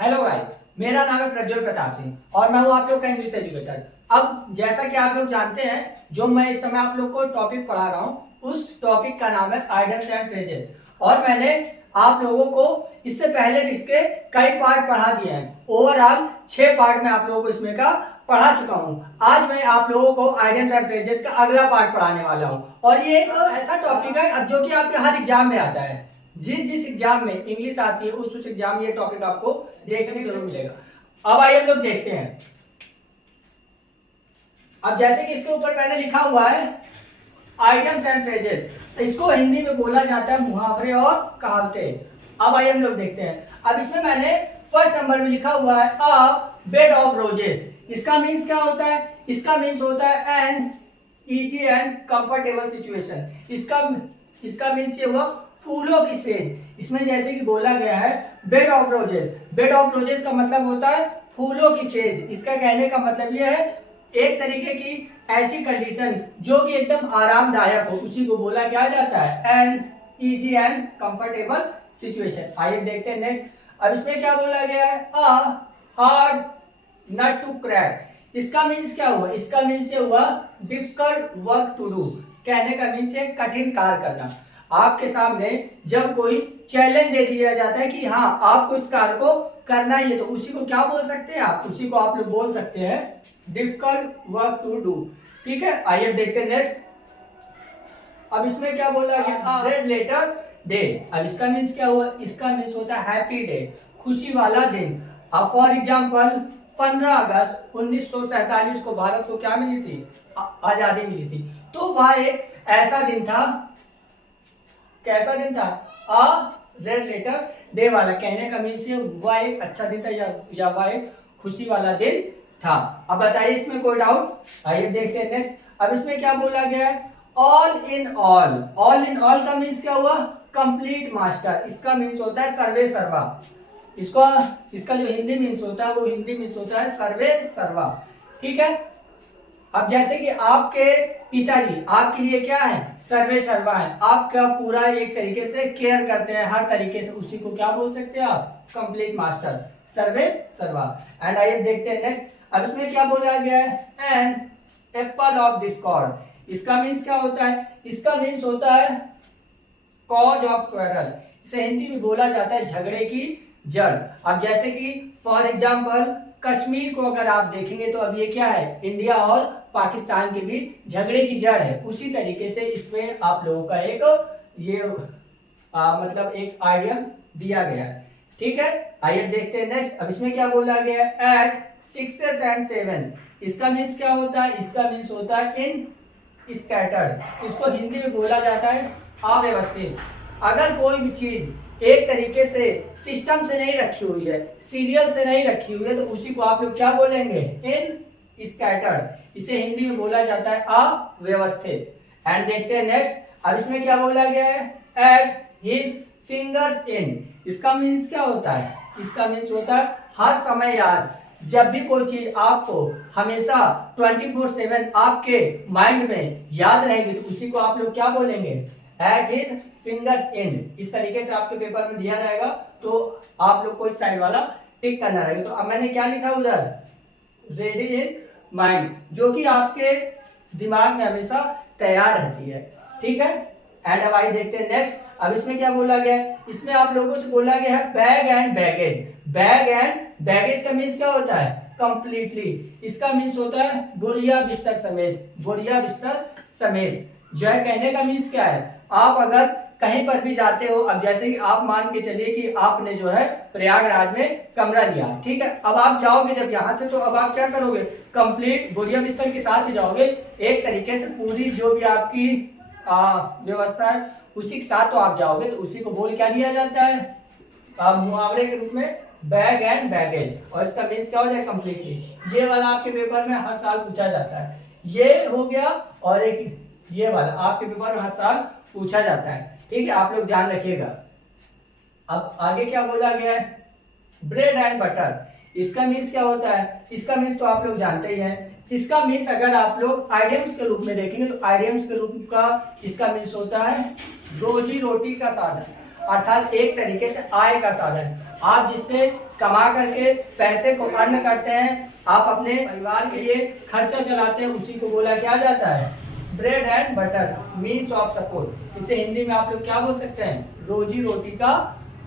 Hello भाई, मेरा नाम है प्रज्वल प्रताप सिंह और मैं हूँ आप लोग का इंग्लिश एजुकेटर। अब जैसा कि आप लोग जानते हैं, जो मैं इस समय आप लोग को टॉपिक पढ़ा रहा हूँ उस टॉपिक का नाम है आइडियम्स एंड फ्रेजेस। और मैंने आप लोगों को इससे पहले भी इसके कई पार्ट पढ़ा दिए हैं। ओवरऑल 6 पार्ट में आप लोगों को इसमें का पढ़ा चुका हूँ। आज मैं आप लोगों को आइडियम्स एंड फ्रेजेस का अगला पार्ट पढ़ाने वाला हूँ और ये एक ऐसा टॉपिक है जो कि आपके हर एग्जाम में आता है। जिस एग्जाम में इंग्लिश आती है उस एग्जाम में ये टॉपिक आपको देखने को जरूर मिलेगा। अब आइए हम लोग देखते हैं। अब जैसे कि इसके ऊपर मैंने लिखा हुआ है आइडियम्स एंड फ्रेजेस, तो इसको हिंदी में बोला जाता है मुहावरे और कहावतें। अब आइए हम लोग देखते हैं। अब इसमें मैंने फर्स्ट नंबर में लिखा हुआ है अ बेड ऑफ रोजेस। इसका मीन्स क्या होता है? इसका मीन्स होता है an easy and comfortable situation. इसका मीन्स ये हुआ फूलों की सेज। इसमें जैसे कि बोला गया है bed of roses, bed of roses का मतलब होता है फूलों की सेज। इसका कहने का मतलब यह है एक तरीके की ऐसी कंडीशन जो कि एकदम आरामदायक हो, उसी को बोला क्या जाता है an easy and comfortable situation. आइए देखते हैं नेक्स्ट। अब इसमें क्या बोला गया है a hard nut to crack. इसका मीन्स क्या हुआ? इसका मीन्स ये हुआ डिफिकल्ट वर्क टू डू। कहने का मीन्स है कठिन कार्य करना। आपके सामने जब कोई चैलेंज दे दिया जाता है कि हाँ आपको इस कार्य को करना ही है, तो उसी को क्या बोल सकते हैं आप? उसी को आप लोग बोल सकते हैं डिफिकल्ट वर्क टू डू। ठीक है, आइए देखते हैं नेक्स्ट। अब इसमें क्या बोला गया रेड लेटर डे। अब इसका मीन्स क्या हुआ? इसका मीन्स होता है हैप्पी डे, खुशी वाला दिन। अब फॉर एग्जाम्पल 15 अगस्त 1947 को भारत को क्या मिली थी? आजादी मिली थी। तो वह एक ऐसा दिन था, कैसा दिन था? अ रेड लेटर डे वाला। कहने का मीन्स ये वह एक अच्छा दिन था या वह एक खुशी वाला दिन था। अब बताइए इसमें कोई डाउट? आइए देखते हैं नेक्स्ट। अब इसमें क्या बोला गया है all in all. All in all का मीन्स क्या हुआ? Complete master. इसका मीन्स होता है सर्वे सर्वा। इसका जो हिंदी मीन्स होता है वो हिंदी मीन्स होता है सर्वे सर्वा। ठीक है, अब जैसे कि आपके पिताजी आपके लिए क्या है? सर्वे सर्वा है। आपका पूरा एक तरीके से केयर करते हैं हर तरीके से, उसी को क्या बोल सकते हैं आप? कंप्लीट मास्टर, सर्वे सर्वा। एंड आइए देखते हैं नेक्स्ट। अब इसमें क्या बोला गया है एन एप्पल ऑफ डिस्कॉर्ड। इसका मीन्स क्या होता है? इसका मीन्स होता है कॉज ऑफ क्वेरल। इसे हिंदी में बोला जाता है झगड़े की जड़। अब जैसे कि फॉर एग्जाम्पल कश्मीर को अगर आप देखेंगे तो अब ये क्या है? इंडिया और पाकिस्तान के बीच झगड़े की जड़ है। उसी तरीके से इसमें आप लोगों का एक ये मतलब एक आइडिया दिया गया है। ठीक है, आइए देखते हैं नेक्स्ट। अब इसमें क्या बोला गया है एट 6 एंड 7। इसका मीन्स क्या होता है? इसका मीन्स होता है इन स्कैटर्ड। इसको हिंदी में बोला जाता है अव्यवस्थित। अगर कोई भी चीज एक तरीके से सिस्टम से नहीं रखी हुई है, सीरियल से नहीं रखी हुई है, तो उसी को आप लोग क्या बोलेंगे? इन स्कैटर्ड। इसे हिंदी में बोला जाता है अव्यवस्थित। एंड देखते हैं नेक्स्ट। अब इसमें क्या बोला गया है एट हिज फिंगर्स एंड। इसका मीन्स क्या होता है? इसका मीन्स होता है हर समय याद। जब भी कोई चीज आपको हमेशा 24/7 आपके माइंड में याद रहेगी तो उसी को आप लोग क्या बोलेंगे? At his fingers and. इस तरीके से आपके पेपर में दिया रहेगा तो आप लोग को इस साइड वाला टिक करना रहेगा। तो अब मैंने क्या लिखा उधर? रेडी इन माइंड, जो कि आपके दिमाग में हमेशा तैयार रहती है। ठीक है, एंड अब आइए देखते हैं नेक्स्ट। अब इसमें क्या बोला गया है? इसमें आप लोगों से बोला गया है bag and baggage. Bag and baggage का मीन्स क्या होता है? कंप्लीटली। इसका मीन्स होता है बोरिया बिस्तर समेत, बोरिया बिस्तर समेत। जो है कहने का मीन्स क्या है? आप अगर कहीं पर भी जाते हो, अब जैसे कि आप मान के चलिए कि आपने जो है प्रयागराज में कमरा लिया, ठीक है, अब आप जाओगे जब यहाँ से तो अब आप क्या करोगे? कंप्लीट बोरिया बिस्तर के साथ ही जाओगे। एक तरीके से पूरी जो भी आपकी व्यवस्था है उसी के साथ तो आप जाओगे, तो उसी को बोल क्या दिया जाता है? मुहावरे के रूप में बैग एंड बैगेज। और इसका मीन्स क्या हो जाए? कंप्लीटली। ये वाला आपके पेपर में हर साल पूछा जाता है। ये हो गया और एक ये वाला आपके पेपर में हर साल पूछा जाता है। ठीक है, आप लोग ध्यान रखिएगा। अब आगे क्या बोला गया है? Bread and butter. इसका मीन्स क्या होता है? इसका मीन्स तो आप लोग जानते ही हैं। इसका मीन्स अगर आप लोग आइडियम्स के रूप में देखेंगे तो आइडियम्स के रूप का इसका मीन्स होता है रोजी रोटी का साधन। अर्थात एक तरीके से आय का साधन। आप जिससे कमा करके पैसे को अर्न करते हैं, आप अपने परिवार के लिए खर्चा चलाते हैं, उसी को बोला क्या जाता है? Bread and butter, means of support. इसे हिंदी में आप लोग क्या बोल सकते हैं? रोजी रोटी का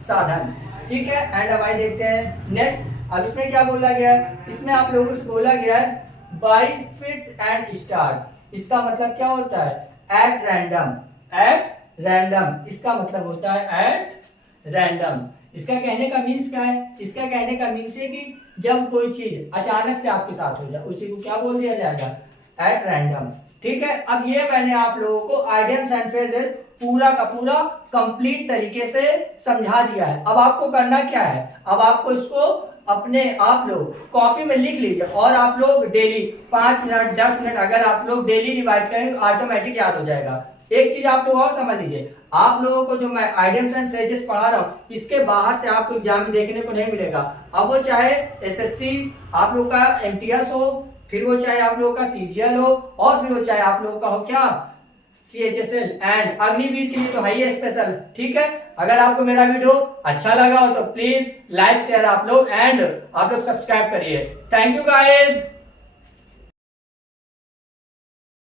साधन। ठीक है, एंड अब आइए देखते हैं नेक्स्ट। अब इसमें क्या बोला गया है? इसमें आप लोगों से बोला गया है बाय फिट्स एंड स्टार्ट। इसका मतलब क्या होता है? At random. एट रैंडम इसका मतलब होता है एट रैंडम। इसका कहने का मीन्स क्या है? इसका कहने का मीन्स है कि जब कोई चीज अचानक से आपके साथ हो जाए, उसी को क्या बोल दिया जाएगा? At random. ठीक है, अब ये मैंने आप लोगों को आइडियम्स एंड फ्रेजेस पूरा का पूरा कंप्लीट तरीके से समझा दिया है। अब आपको करना क्या है? अब आपको इसको अपने आप लोग कॉपी में लिख लीजिए और आप लोग डेली 5 मिनट 10 मिनट अगर आप लोग डेली रिवाइज करेंगे तो ऑटोमेटिक याद हो जाएगा। एक चीज आप लोग और समझ लीजिए, आप लोगों को जो मैं आइडियम्स एंड फ्रेजेस पढ़ा रहा हूँ, इसके बाहर से आपको एग्जाम में देखने को नहीं मिलेगा। अब वो चाहे एसएससी आप लोग का एमटीएस हो, फिर वो चाहे आप लोगों का सीजीएल हो, और फिर वो चाहे आप लोगों का हो क्या सीएचएसएल, एंड अग्निवीर के लिए तो है ही स्पेशल। ठीक है, अगर आपको मेरा वीडियो अच्छा लगा हो तो प्लीज लाइक शेयर आप लोग एंड आप लोग सब्सक्राइब करिए। Thank you guys.